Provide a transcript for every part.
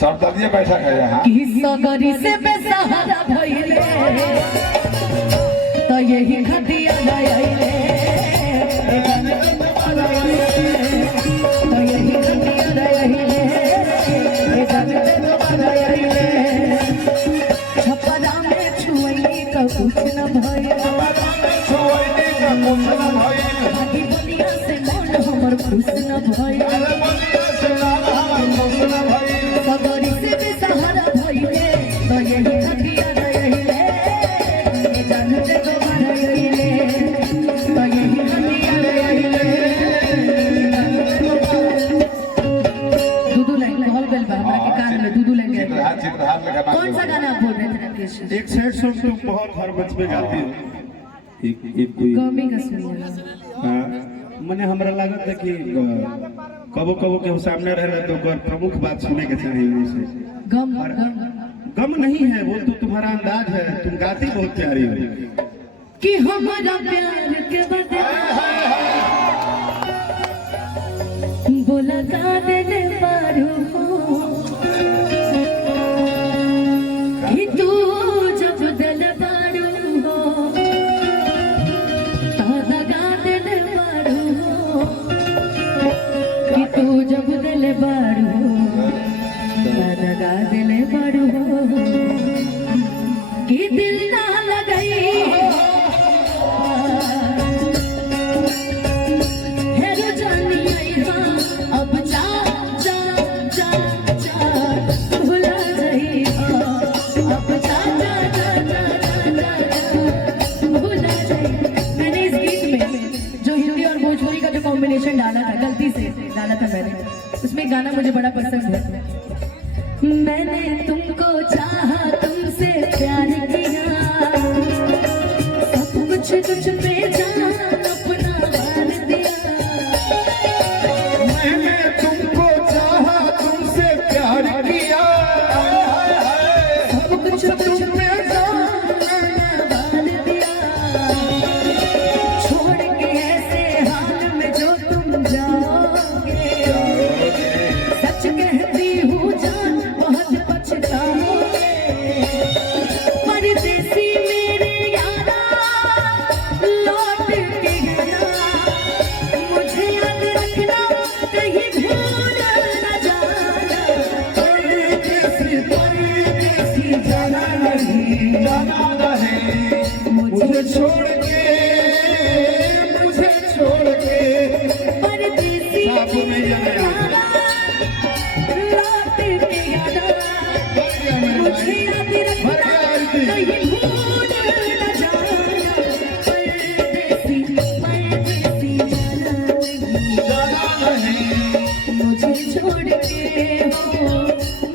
सरदलिया बैठा है यहाँ सगरी से बेसहारा भइले तो यही खतिया गइले तो यही खतिया गइले छपरा में छुई तो कुछ न भइल आदि बलिया से मन हमर खुश न भइल सगरी से बेसहारा भइले तो यही खतिया गइले जानते तो गइले तो यही खतिया गइले दूदू लाइन कहल गइल बा हमरा के कान में दूदू लाइन गइल कौन सा गाना आप बोल रहे थे राकेश? एक सेट सॉन्ग तुम बहुत हर मंच में गाती हो। एक कोई कमी का सुनिए मने हमरा लागत है कि कबो कबो के सामने रहला तो ओकर प्रमुख बात सुने के चाहिए उनसे। गम गम नहीं है, वो तो तुम्हारा अंदाज है, तुम गाती बहुत प्यारी हो कि हमारा प्यार के बदले बोला गा देने पारू कि तू जब दिल पारू हो तो लगा देने पारू कि तू जब दिल पारू तो लगा देने पारू कि दिल ना लगाई कॉम्बिनेशन डाला था, गलती से डाला था मैंने, उसमें गाना मुझे बड़ा पसंद है। मैंने तुमको चाहा, तुमसे प्यार किया, सब कुछ तुझ पे जान अपना वार दिया। मैंने तुमको चाहा, तुमसे प्यार किया, सब कुछ तुझ पे जान वार दिया। छोड़ के ऐसे हाल में जो तुम जाओगे, सच कहती हूँ जान बहुत पछताओगे। परदेसी मेरे यारा लौट के आना, मुझे याद रखना कहीं भूल न जाना। परदेसी जाना नहीं मुझे छोड़ के परदेसी मेरे यारा लौट के आना, मुझे याद रखना कहीं भूल न जाना। परदेसी जाना नहीं, मुझे छोड़ के हो,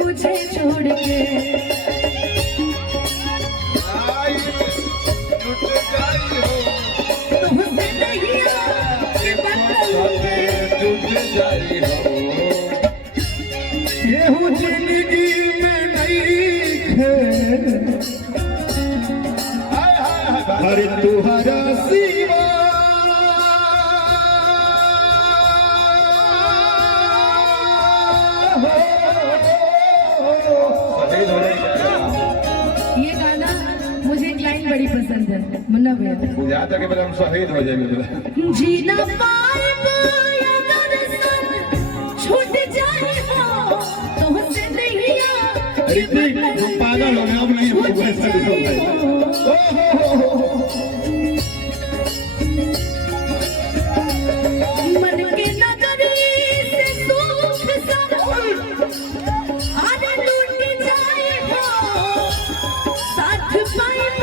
मुझे छोड़ के। तुमसे नहीं आके बदलोगे, केहू जिंदगी में नहीं खे हर तुहरा सिवा ये गाना मुझे एक लाइन बड़ी पसंद है मुन्ना भैया। बुझाता कि हम शहीद हो जाएंगे। जीना पाएगा अगर सन छूट जाए हो, तुमसे नहीं ऋतिक हम पागल हो गए, अब नहीं हो वैसा मन के नगरी से सुख सब आने लूट जाए हो, साथ पाइप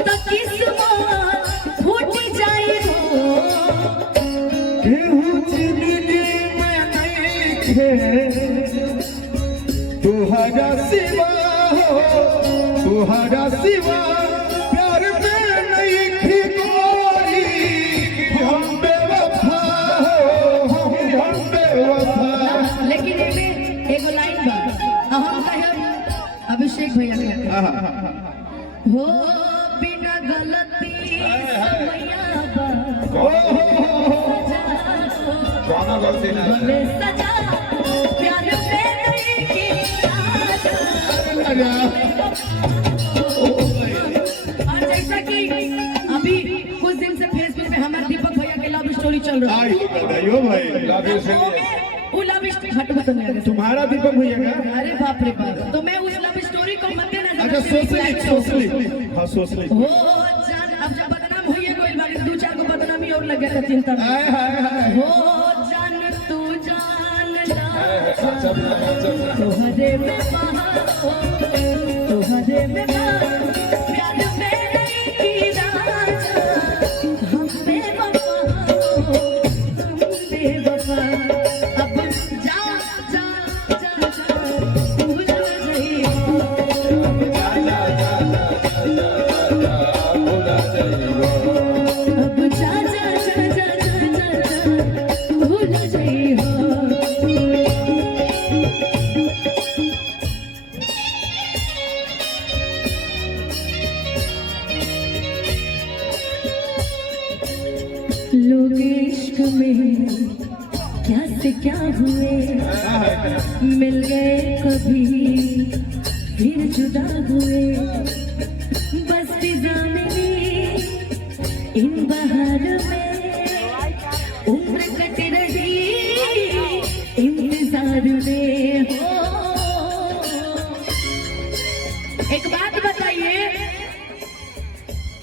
तो किस्मत फूट जाए हो। केहू जिंदगी में नहीं खे तुहरा सिवा हो, तुहरा सिवा प्यार में नहीं खी कोई, हम बेवफा हो, हम बेवफा। लेकिन एमे एगो लाइन बा, हम कहब अभिषेक भैया के हो बिना गलती समैया बा गलती ना भले सजा प्यार पे नहीं किया। जा और जैसा कि अभी कुछ दिन से फेसबुक पे हमारे दीपक भैया के लव स्टोरी चल रहा है। बताइयो भाई लाभ से वो लव स्टोरी हटवा तो नहीं आगे तुम्हारा दीपक भैया का अरे बाप रे बाप, तो मैं उस लव स्टोरी को मद्देनजर अच्छा सोशली हाँ सोशली हो जान अब जब बदनाम होइए कोई बारी दो चार को बदनामी और लग गया था चिंता में। हाय हाय हाय हो जान तू जान ना तोहरे में बहार हो तोहरे में बहार प्यार मेरे की राजा हम बेवफा हो तुम बेवफा अब जा जा जा जा भूल जाइए अब जा जा जा जा जा जा भूल जाइए लोग इश्क में क्या से क्या हुए मिल गए कभी फिर जुदा हुए बस फिजा मिली इन बहार में उम्र कट रही इंतजार में हो। एक बात बताइए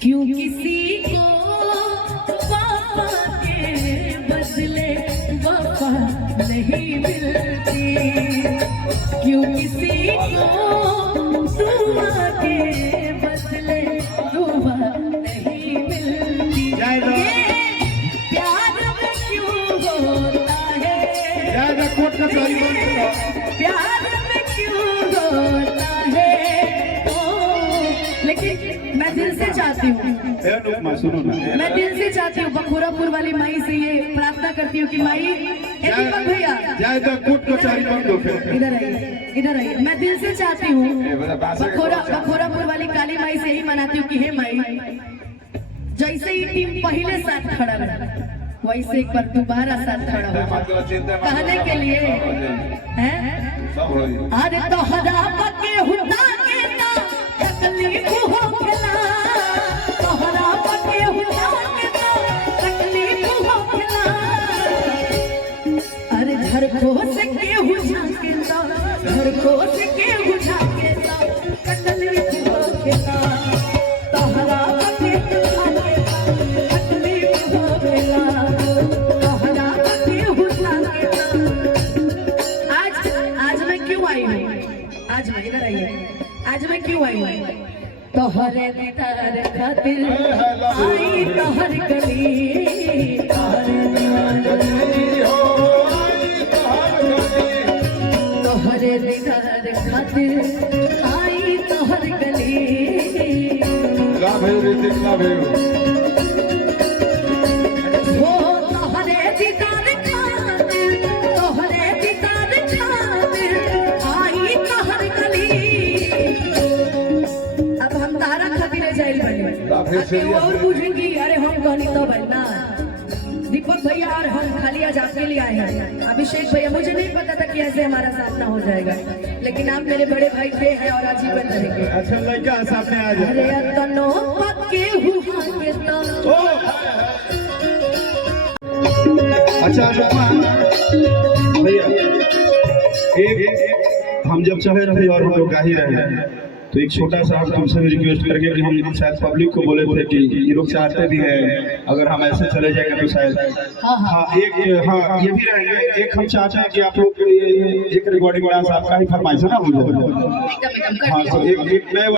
क्यों किसी को वफा के बदले वफा नहीं मिलती क्यों किसी को दुआ के बदले दुआ नहीं मिलती ये प्यार में क्यों होता है ज्यादा कोट का सही बोल प्यार में क्यों होता है ओ लेकिन मैं दिल से चाहती हूँ सुनो ना मैं दिल से चाहती हूँ बखोरापुर वाली माई से ये प्रार्थना करती हूँ कि माई ए दीपक भैया ज्यादा कोट का सही बोल दो फिर इधर आइए मैं दिल से चाहती हूँ बखोरापुर वाली काली माई से ही मनाती हूँ कि हे माई जैसे ही टीम पहले साथ खड़ा रहा वैसे एक बार दोबारा साथ खड़ा हो कहने के लिए हैं अरे तो हरा पके हुटा के ना तकलीफ हो गया तोहरा पके हुटा के ना तकलीफ हो गया अरे घर को से के हुटा के ना घर को से के हुटा के ना तकलीफ हो गया तोहरा पके हुटा के ना तकलीफ हो गया तोहरा पके हुटा के ना आज मैं क्यों आई हूँ आज मैं इधर आई हूँ आज मैं क्यों आई हूँ तोहरे दीदार खातिर आई तोहर गली तोहरे दीदार खातिर आई तोहर गली लाभ वो तोहरे दीदार खातिर तोहरे दीदार खातिर आई तोहर गली अब हम तारा खातिर जाइल बने और बुझेंगी अरे हम कहनी तो ना दीपक भैया और हम खाली आज आपके लिए आए हैं अभिषेक भैया मुझे नहीं पता था कि ऐसे हमारा सामना हो जाएगा लेकिन आप मेरे बड़े भाई थे हैं और आजीवन रहेंगे अच्छा लड़का सामने आ जाए अरे तनो पक्के हुआ के तो अच्छा भैया एक हम जब चाहे रहे और हम लोग गा ही रहे तो एक छोटा सा हम तुमसे रिक्वेस्ट करके कि हम शायद पब्लिक को बोले थे कि ये लोग चाहते भी हैं अगर हम ऐसे चले जाएंगे तो शायद हाँ एक हाँ ये भी रहेंगे एक हम चाहते हैं कि आप लोग के लिए एक रिकॉर्डिंग डांस आपका ही फरमाइश है ना मुझे हाँ तो एक नए